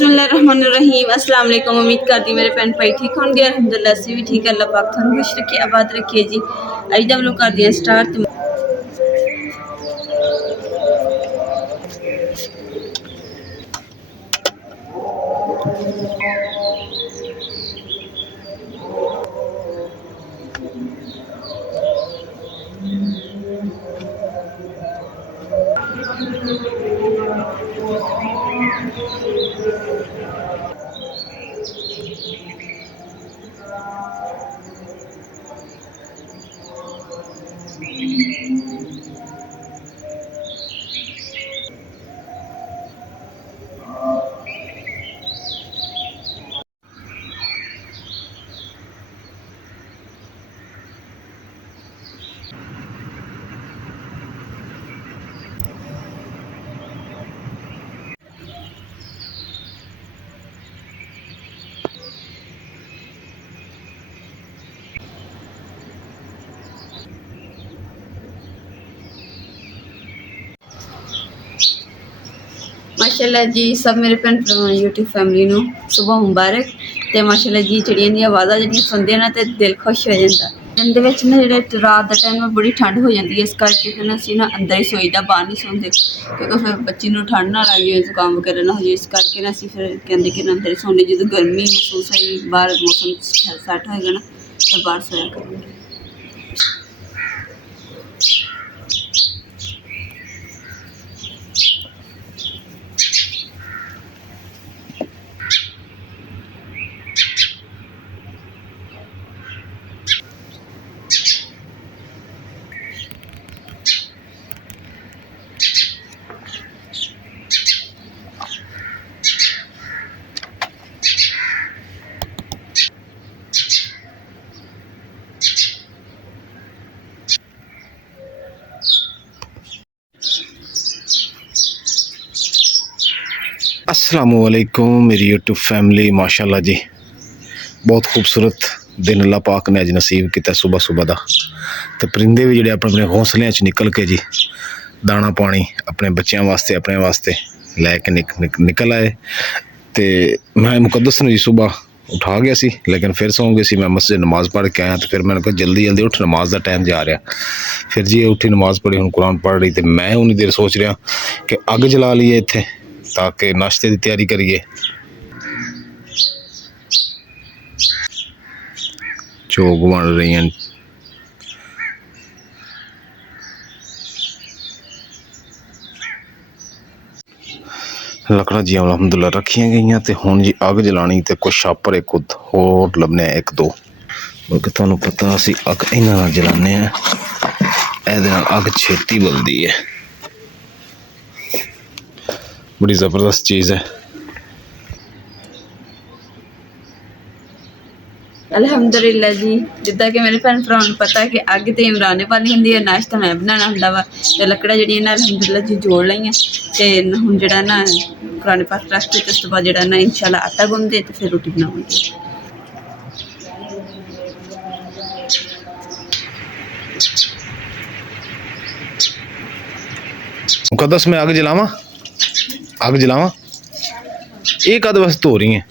बिस्मिल्लाहिर्रहमानिर्रहीम। अस्सलाम वालेकुम। उम्मीद करती मेरे भैन भाई ठीक होंगे। अल्हम्दुलिल्लाह से भी ठीक है। अल्लाह पाक थानू खुश रखे, आबाद रखे जी। अज दा व्लॉग कर दिया स्टार्ट। माशाल्लाह जी सब मेरे भैन भरावां यूट्यूब फैमिली नूं सुबह मुबारक। ते माशाल्लाह जी चिड़ियां दी आवाज़ां जिहड़ियां सुनदे ना ते दिल खुश हो जांदा। दिन दे विच ना जेह्ड़े रात दा टाइम बड़ी ठंड हो जाती है, इस करके फिर असीं ना अंदर ही सोईदा, बाहर नहीं सौंदे क्योंकि फिर बच्ची नूं ठंड ना लग जाए, जुकाम वगैरह ना हो जाए। इस करके ना असीं फिर कहंदे कि अंदर ही सोने। जो गर्मी महसूस होई बाहर मौसम सैट होएगा ना तो बाहर सोया करेंगे। अस्सलामुअलैकुम मेरी यूट्यूब फैमिली। माशाल्लाह जी बहुत खूबसूरत दिन अल्लाह पाक ने अज नसीब किया सुबह सुबह का। तो परिंदे भी जोड़े अपने घोंसलियां च निकल के जी दाना पानी अपने बच्चों वास्ते अपने वास्ते लैके निकल आए। तो मैं मुकद्दस ने जी सुबह उठा गया सी, लेकिन फिर सौ गई सी। मैं मस्जिद नमाज़ पढ़ के आया तो फिर मैंने कहा जल्दी जल्दी उठ, नमाज का टाइम जा रहा। फिर जी उठी नमाज़ पढ़ी, हूँ कुरान पढ़ रही। तो मैं उन्नी देर सोच रहा कि अग जला लीए इत्थे ताकि नाश्ते की तैयारी करिए। चोग बन रही हैं, लकड़ा जी अलहमदुल्ला रखिया गई। तो हुण जी अग जलानी तो कुछ छापर एक होर लभने एक दो, क्योंकि तुहानूं पता असीं अग इन्हां नाल जलाने हैं, इहदे नाल अग छेती बलदी है। बड़ी ज़बरदस्त चीज़ है। अल्हम्दुलिल्लाह जी, जिद्दां कि मेरे भैन भरावां नूं पता कि अग ते इमरान वाली हुंदी है, नाश्ता मैं बनाना हुंदा वा। ते लकड़ां जिहड़ियां ना अल्हम्दुलिल्लाह जी जोड़ लईआं। ते हुण जिहड़ा ना कुरान पाक रख के ते उस तों बाद जिहड़ा ना इंशाअल्लाह आटा गुन्नदे ते फिर रोटी बनावांगे। मुकद्दस में अग जलावां, अग जलावां। ये कद वास्ते धो रही है?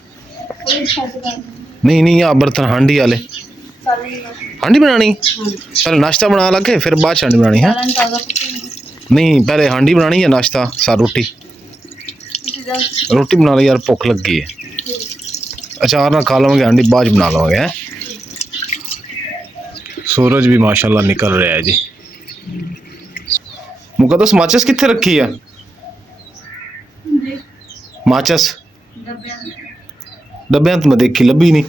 नहीं नहीं, आ बर्तन हांडी वाले हांडी बनानी। पहले नाश्ता बना लगे फिर बाद हांडी बनानी है? नहीं पहले हांडी बनानी है नाश्ता सा रोटी रोटी बना लो यार, भुख लगी है। अचार ना खा लवांगे, हांडी बाद बना लवांगे हैं। सूरज भी माशाल्लाह निकल रहा है जी। मुकद्दस माचिस कित्थे रखी है? माचिस डब्बियां तो मैं देखी लभी नहीं,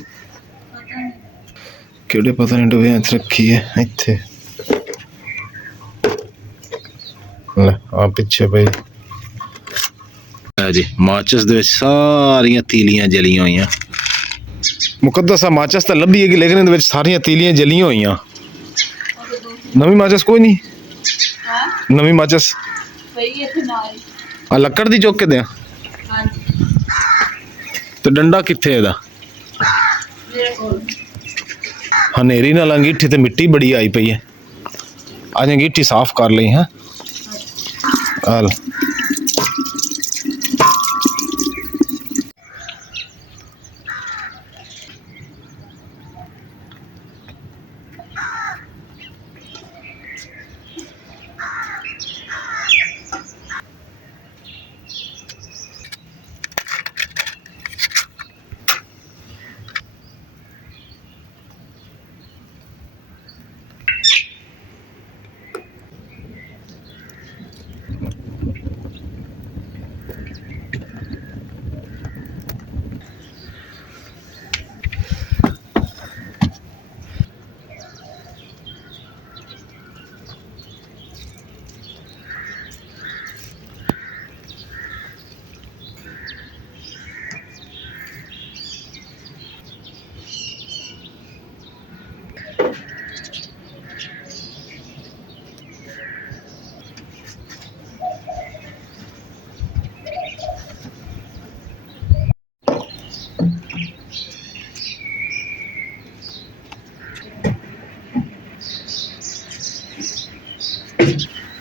केड़े पता नहीं डब्बियां रखी है इत्थे। आ पिछे भाई जी माचिस दे सारियां तीलियां जलियां हुई। मुकद्दस माचिस तो लभी है लेकिन इहदे विच सारियां तीलियां जलियां हुई। नवी माचिस कोई नहीं? नवी माचिस लकड़ दी चुक के दें तो डंडा कित्थे इहदा? हनेरी नाल अंगीठी ते मिट्टी बड़ी आई पई है। अज अंगीठी साफ कर ली है।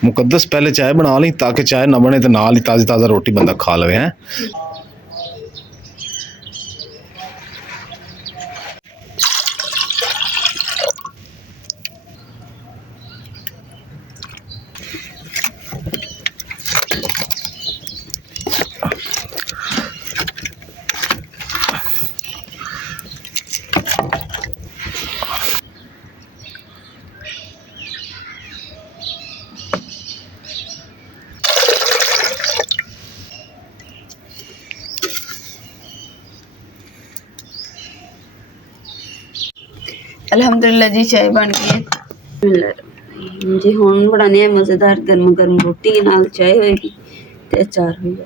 ਮੁਕੱਦਸ ਪਹਿਲੇ ਚਾਹ ਬਣਾ ਲਈ ਤਾਂ ਕਿ ਚਾਹ ਨਾ ਬਣੇ ਤੇ ਨਾਲ ਹੀ ਤਾਜ਼ੀ ਤਾਜ਼ਾ ਰੋਟੀ ਬੰਦਾ ਖਾ ਲਵੇ ਹੈ। ਅਲਹਮਦੁਲਿਲਾ ਜੀ ਚਾय ਬਣ ਗਈ ਹੈ ਜੀ। ਹੁਣ ਬਣਾਉਂਦੇ ਹਾਂ ਮਜ਼ੇਦਾਰ ਗਰਮ ਗਰਮ ਰੋਟੀ ਨਾਲ ਚਾय ਹੋਏਗੀ ਤੇ ਅਚਾਰ ਹੋਏਗਾ।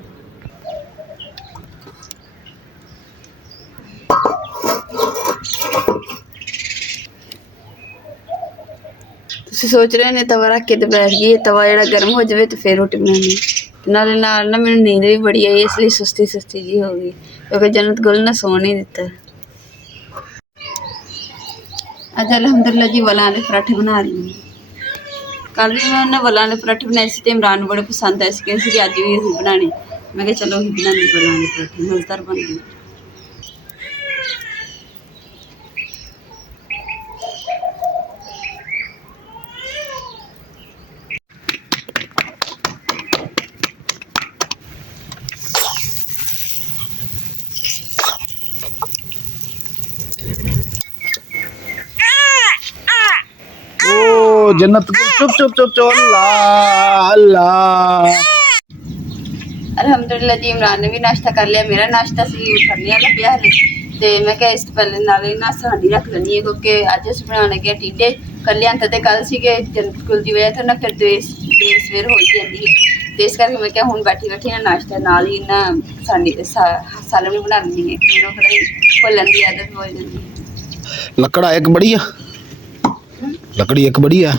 ਤੁਸੀਂ ਸੋਚ ਰਹੇ ਨੇ ਤਵਾ ਰੱਖ ਕੇ ਤੇ ਬੈਠ ਗਈ, ਤਵਾ ਜਿਹੜਾ ਗਰਮ ਹੋ ਜਾਵੇ ਤੇ ਫਿਰ ਰੋਟੀ ਬਣਾਉਣੀ। ਨਾਲੇ ਨਾਲ ਨਾ ਮੈਨੂੰ ਨੀਂਦ ਵੀ ਬੜੀ ਆਈ, ਇਸ ਲਈ ਸੁਸਤੀ ਸੁਸਤੀ ਜੀ ਹੋ ਗਈ ਕਿਉਂਕਿ ਜन्नत गुल ने सो नहीं दिता। ਅੱਜ ਅਲਹਮਦੁਲਿਲਾ ਜੀ ਵਲਾਂ ਦੇ ਪਰਾਠੇ ਬਣਾ ਰਹੀ ਹਾਂ। ਕੱਲ ਵੀ ਮੈਂ ਉਹਨਾਂ ਵਲਾਂ ਦੇ ਪਰਾਠੇ ਬਣਾਏ ਸੀ ਤੇ ਇਮਰਾਨ ਨੂੰ ਬੜੇ ਪਸੰਦ ਆਏ ਸੀ, ਕਹਿੰਦੇ ਸੀ ਅੱਜ ਵੀ ਅਸੀਂ ਬਣਾਣੇ। ਮੈਂ ਕਿਹਾ ਚਲੋ ਅਸੀਂ ਬਣਾਉਂਦੇ ਵਲਾਂ ਦੇ ਪਰਾਠੇ, ਮਜ਼ੇਦਾਰ ਬਣਦੇ। जन्नत चुप चुप चुप चुप अल्लाह अल्लाह। ਅਲਹਮਦੁਲਿਲਾ ਜੀ ਇਮਰਾਨ ਨੇ ਵੀ ਨਾਸ਼ਤਾ ਕਰ ਲਿਆ, ਮੇਰਾ ਨਾਸ਼ਤਾ ਸੀ ਕਰ ਲਿਆ ਲਾ ਪਿਆ ਹਲੇ। ਤੇ ਮੈਂ ਕਿਹਾ ਇਸ ਤੋਂ ਪਹਿਲੇ ਨਾਲੇ ਨਾ ਸਾਡੀ ਰੱਖ ਲੈਣੀ ਹੈ ਕਿਉਂਕਿ ਅੱਜ ਅਸੀਂ ਬਣਾਉਣ ਲੱਗੇ ਟੀਡੇ। ਕੱਲਿਆਂ ਤੇ ਕੱਲ ਸੀਗੇ ਜन्नत गुल ਦੀ ਵਜ੍ਹਾ ਤੋਂ ਨਾ ਫਿਰ ਸਵੇਰ ਹੋ ਹੀ ਜਾਂਦੀ ਹੈ, ਤੇ ਇਸ ਕਰਕੇ ਮੈਂ ਕਿਹਾ ਹੁਣ ਬੈਠੀ ਬੈਠੀ ਨਾ ਨਾਸ਼ਤਾ ਨਾਲ ਹੀ ਨਾ ਸਾਡੀ ਸਾਲਨ ਵੀ ਬਣਾ ਲੈਂਦੀ ਹੈ ਕਿ ਉਹਨੂੰ ਫਿਰ ਭੁੱਲਣ ਦੀ ਆਦਤ ਹੋ ਜਾਂਦੀ ਹੈ। लकड़ा एक बढ़िया, लकड़ी एक बढ़िया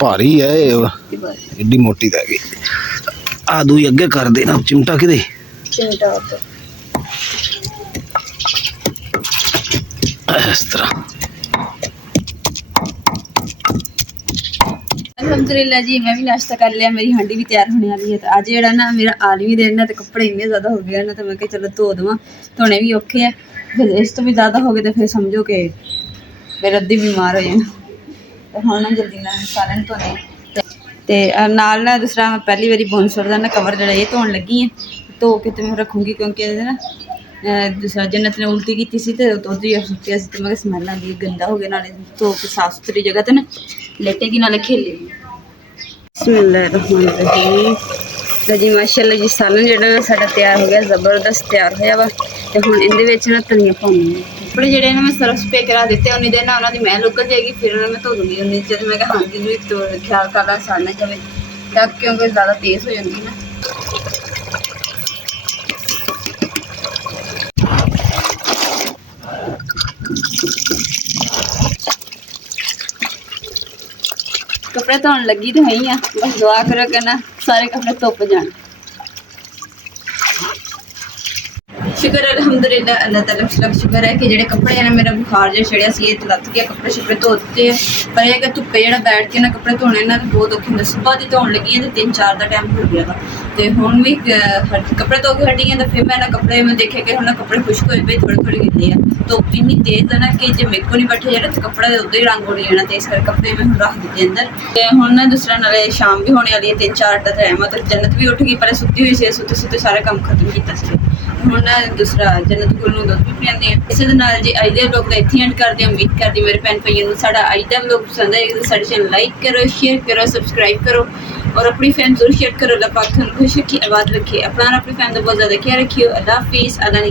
भारी है, एडी मोटी तो है। आ दूई अगे कर देना चिमटा कि चिमटा इस तरह। ਅਲਹਮਦੁਲਿਲਾ ਜੀ ਮੈਂ ਵੀ ਨਾਸ਼ਤਾ ਕਰ ਲਿਆ, ਮੇਰੀ ਹਾਂਡੀ ਵੀ ਤਿਆਰ ਹੋਣੇ ਵਾਲੀ ਹੈ। ਤੇ ਅੱਜ ਜਿਹੜਾ ਨਾ ਮੇਰਾ ਆਲਵੀ ਦਿਨ ਨਾ ਤੇ ਕੱਪੜੇ ਇੰਨੇ ਜ਼ਿਆਦਾ ਹੋ ਗਏ ਨਾ, ਤੇ ਮੈਂ ਕਿਹਾ ਚਲੋ ਧੋ ਦੇਵਾਂ, ਧੋਣੇ ਵੀ ਔਖੇ ਆ। ਫਿਰ ਇਸ ਤੋਂ ਵੀ ਜ਼ਿਆਦਾ ਹੋ ਗਏ ਤੇ ਫਿਰ ਸਮਝੋ ਕਿ ਫਿਰ ਅੱਧੀ ਬਿਮਾਰ ਹੋ ਜਾਣਾ। ਤੇ ਹੁਣ ਨਾ ਜਲਦੀ ਨਾਲ ਸਾਲਨ ਧੋਣੇ ਤੇ ਨਾਲ ਨਾ ਦੂਸਰਾ ਮੈਂ ਪਹਿਲੀ ਵਾਰੀ ਬੌਂਸਰ ਦਾ ਨਾ ਕਵਰ ਜਿਹੜਾ ਇਹ ਧੋਣ ਲੱਗੀ ਹਾਂ। ਧੋ ਕੇ ਤੇ ਮੈਂ ਰੱਖੂੰਗੀ ਕਿਉਂਕਿ ਇਹਦੇ ਨਾ ਦੂਸਰਾ ਜन्नत ਨੇ ਉਲਟੀ ਕੀਤੀ ਸੀ ਤੇ ਦੁੱਧ ਹੀ ਸੁੱਟਿਆ ਸੀ ਤੇ ਮੈਂ ਕਿਹਾ ਸਮੈਲ ਆਉਂਦੀ, ਗੰਦਾ ਹੋ ਗਿਆ। ਨਾਲੇ ਧੋ ਕੇ ਸਾਫ਼ ਸੁਥਰੀ ਜਗ੍ਹਾ ਤੇ ਨਾ ਲੇਟੇਗੀ, ਨਾਲੇ ਖੇਲੇਗੀ। ਬਿਸਮਿल्लाहिर्रहमानिर्रहीम। तो जी माशाअल्लाह जी सालन जो साडा तैयार हो गया, जबरदस्त तैयार होया वा। तो हुण इहदे विच ना धनिया पाउंदी कपड़े जिहड़े ने मैं सरफ पे करा दित्ते, उन्नी देर ना उन्हां दी महल उगल जाएगी, फिर मैं धो दूँगी। उन्नी जद मैं कहा हाँ जी भी तो ख्याल करना साड़ना जाए तक क्योंकि ज़्यादा तेज़ हो जाती ना। कपड़े धोन लगी तो है ही बस दुआ करो कि ना सारे कपड़े धुप जान। शुक्र अल्हम्दुलिल्लाह, अल्लाह ताला का शुक्र है कि जेडे कपड़े हैं मेरा बुखार जो चढ़िया सी लथ गया, कपड़े शपड़े धो दिते हैं। पर यह धुप्पे जो बैठ के ना कपड़े धोने ना बहुत औखे होंगे। सुबह की धोन लगी है तो 3-4 का टाइम हो गया था, तो हुण भी कपड़े धो के हटी हैं। तो फिर मैं ना कपड़े में देखे कि हम कपड़े खुश्क हो पे थोड़े थोड़े गिले हैं। धुप इन्नी तेज़ है ना कि जो मेरे को नहीं बैठे जाए तो कपड़ा उदा ही रंग उड़ जाना, तो इस कर कपड़े मैं रख दिते अंदर। तो हुण ना दूसरा नाले शाम भी होने वाली है, 3-4 का टाइम है। तो जन्नत भी उठ गई, पर सुती हुई सी, सुते सुते सारा काम खत्म किया। ਹੁਣ ਨਾ ਦੂਸਰਾ ਜन्नत गुल ਨੂੰ ਦੁੱਧ ਵੀ ਪਿਆਉਂਦੇ ਆ। ਇਸੇ ਦੇ ਨਾਲ ਜੀ ਅੱਜ ਦੇ ਵਲੋਗ ਦਾ ਇੱਥੇ ਐਂਡ ਕਰਦੇ ਹਾਂ। ਉਮੀਦ ਕਰਦੀ ਮੇਰੇ ਭੈਣ ਭਾਈਆਂ ਨੂੰ ਸਾਡਾ ਅੱਜ ਦਾ ਵਲੋਗ ਪਸੰਦ ਆਏਗਾ ਤਾਂ ਸਾਡੇ ਚੈਨਲ ਲਾਈਕ ਕਰੋ, शेयर करो, सब्सक्राइब करो और अपनी फैन जरूर शेयर करो। अल्लाह पाक खुश रखिए, आबाद रखिए, अपना और अपनी फैन का बहुत ज़्यादा ख्याल रखिए। अल्लाह हाफिज़। अल्लाह ने